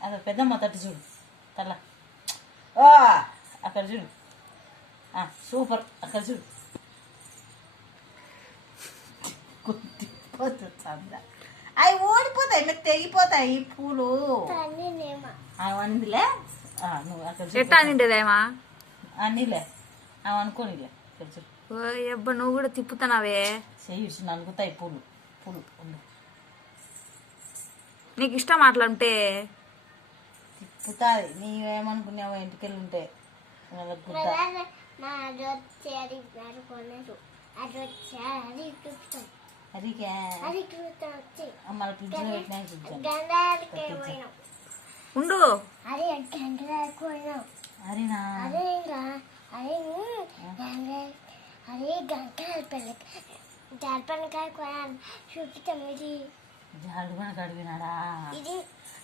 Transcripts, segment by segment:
అక్కడ పెద్ద మొదటి చూడు తల అక్కడ చూడు సూపర్ అక్కడ చూడు కొద్దిపోతుంది అవి ఓడిపోతాయి మీకు తెగిపోతాయి పూలు అనిందిలే నువ్వు అక్కడ అనిండేదేమా అన్నీలే అవి అనుకోనిలే అబ్బా నువ్వు కూడా తిప్పుతున్నావే చేయి నలుగుతాయి పూలు పూలు నీకు ఇష్టం అట్లా ఉంటే తిప్పుతుంది నీవేమనుకున్నావో ఇంటికెళ్ళి ఉంటే ఉండు జాడు కూడా కడిగినాడా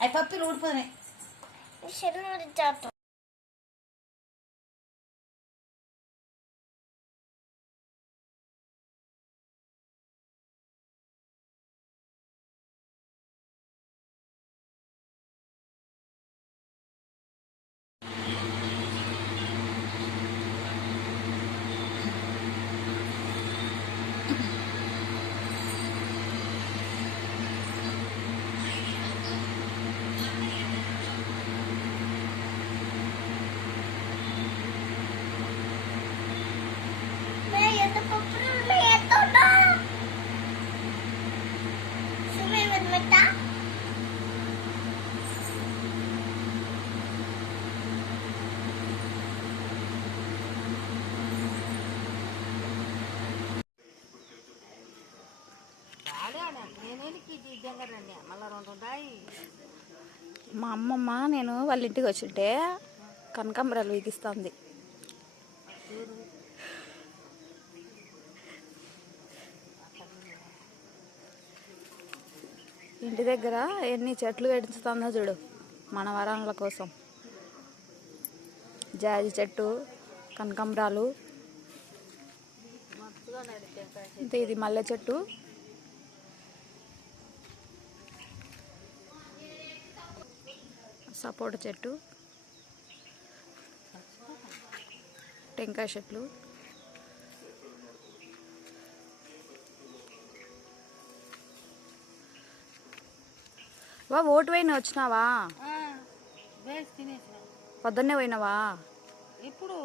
అవి పప్పులు ఊడిపోయినాయి మా అమ్మమ్మ నేను వాళ్ళ ఇంటికి వచ్చింటే కనకాంబరాలు వీగిస్తుంది. ఇంటి దగ్గర ఎన్ని చెట్లు పెంచుతుందో చూడు మన వరాల కోసం. జాజి చెట్టు, కనకాంబరాలు, ఇది మల్లె చెట్టు, సపోటా చెట్టు, టెంకాయ చెట్లు, ఓటు పోయినా వచ్చినావా? పొద్దున్నే పోయినావా? ఇప్పుడు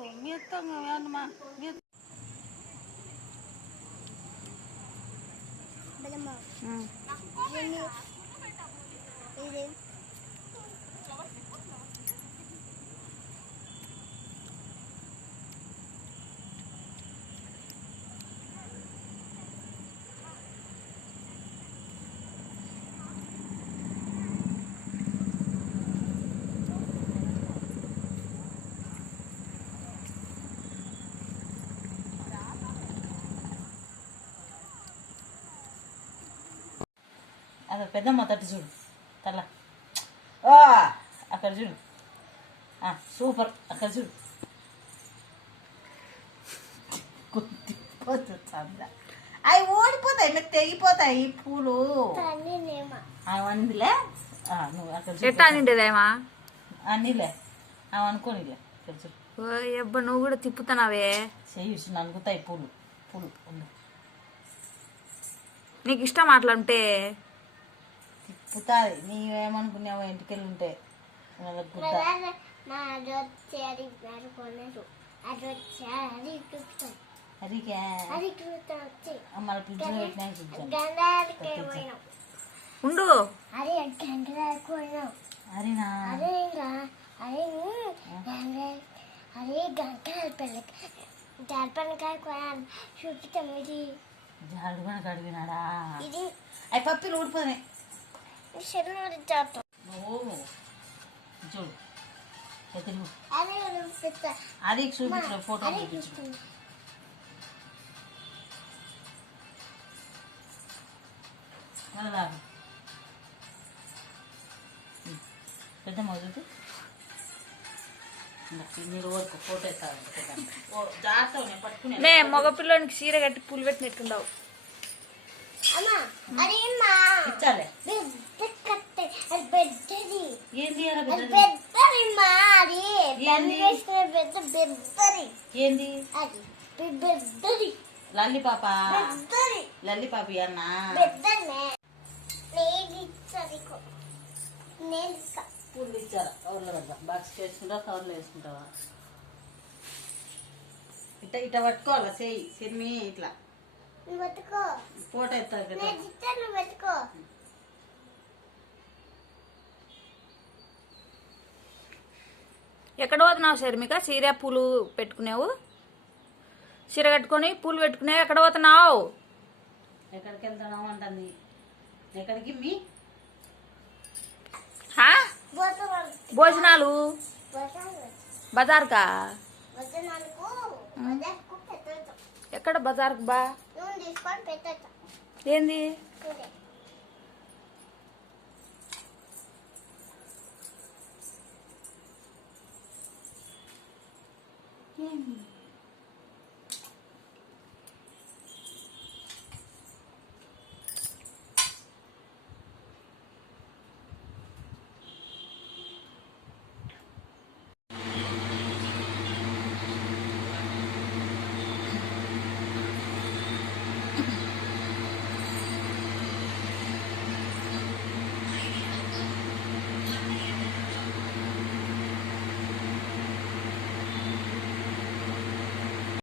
అక్కడ పెద్ద మొదటి చూడు తల అక్కడ చూడు సూపర్ అక్కడ చూడు కొద్దిపోతుంది అవి ఓడిపోతాయి మీకు తెగిపోతాయి పూలు అవి అనిందిలే నువ్వు అక్కడ అనిండేదేమా అన్నీలే అవి అనుకోనిలే అబ్బా నువ్వు కూడా తిప్పుతున్నావే చేయి నలుగుతాయి పూలు పూలు నీకు ఇష్టం అట్లా ఉంటే తిప్పుతుంది నీవేమనుకున్నావో ఇంటికెళ్ళి ఉంటే ఉండు జాడు కూడా కడిగినాడా అవి పప్పులు ఊడిపోయినాయి. ఓ చూడు ఎదురు అది అది చూపించు ఫోటో చూపించు అలాగే పెద్ద మొదటి మీరు వరకు ఫోటో ఎత్తాలి జాగ్రత్త నేను పట్టుకునే మే మగపిల్లోనికి చీర కట్టి పూలు పెట్టినట్టుండవు. ఇచ్చాలే పెద్దది ఏంది పెద్దది మా అది ఏంది? పెద్దది ఏంది అది పెద్దది లల్లి పాప పెద్దది లల్లి పాపి అన్న పెద్దనే నేను ఇచ్చదికో నేను ఇస్తా పూలు ఇచ్చారా కవర్లో కదా బాక్స్ వేసుకుంటావా కవర్లో వేసుకుంటావా ఇట్ట ఇట్ట పట్టుకోవాలా చేయి సిరిమి ఇట్లా నువ్వు పెట్టుకో ఫోటో ఎత్తారు కదా నేను ఇస్తాను నువ్వు పెట్టుకో ఎక్కడ పోతున్నావు షర్మిక? చీర పూలు పెట్టుకునేవు, చీర కట్టుకొని పూలు పెట్టుకునేవు, ఎక్కడ పోతున్నావు? ఎక్కడికి వెళ్తాను అంటుంది. ఎక్కడికి మీ హా? పోతాను భోజనాలు బజార్కా? వద్దనాలకు వద్దకు పెట్టేద్దాం ఎక్కడ బజార్కు బా? నువ్వు తీసుకొని పెట్టేద్దాం ఏంది? చూడే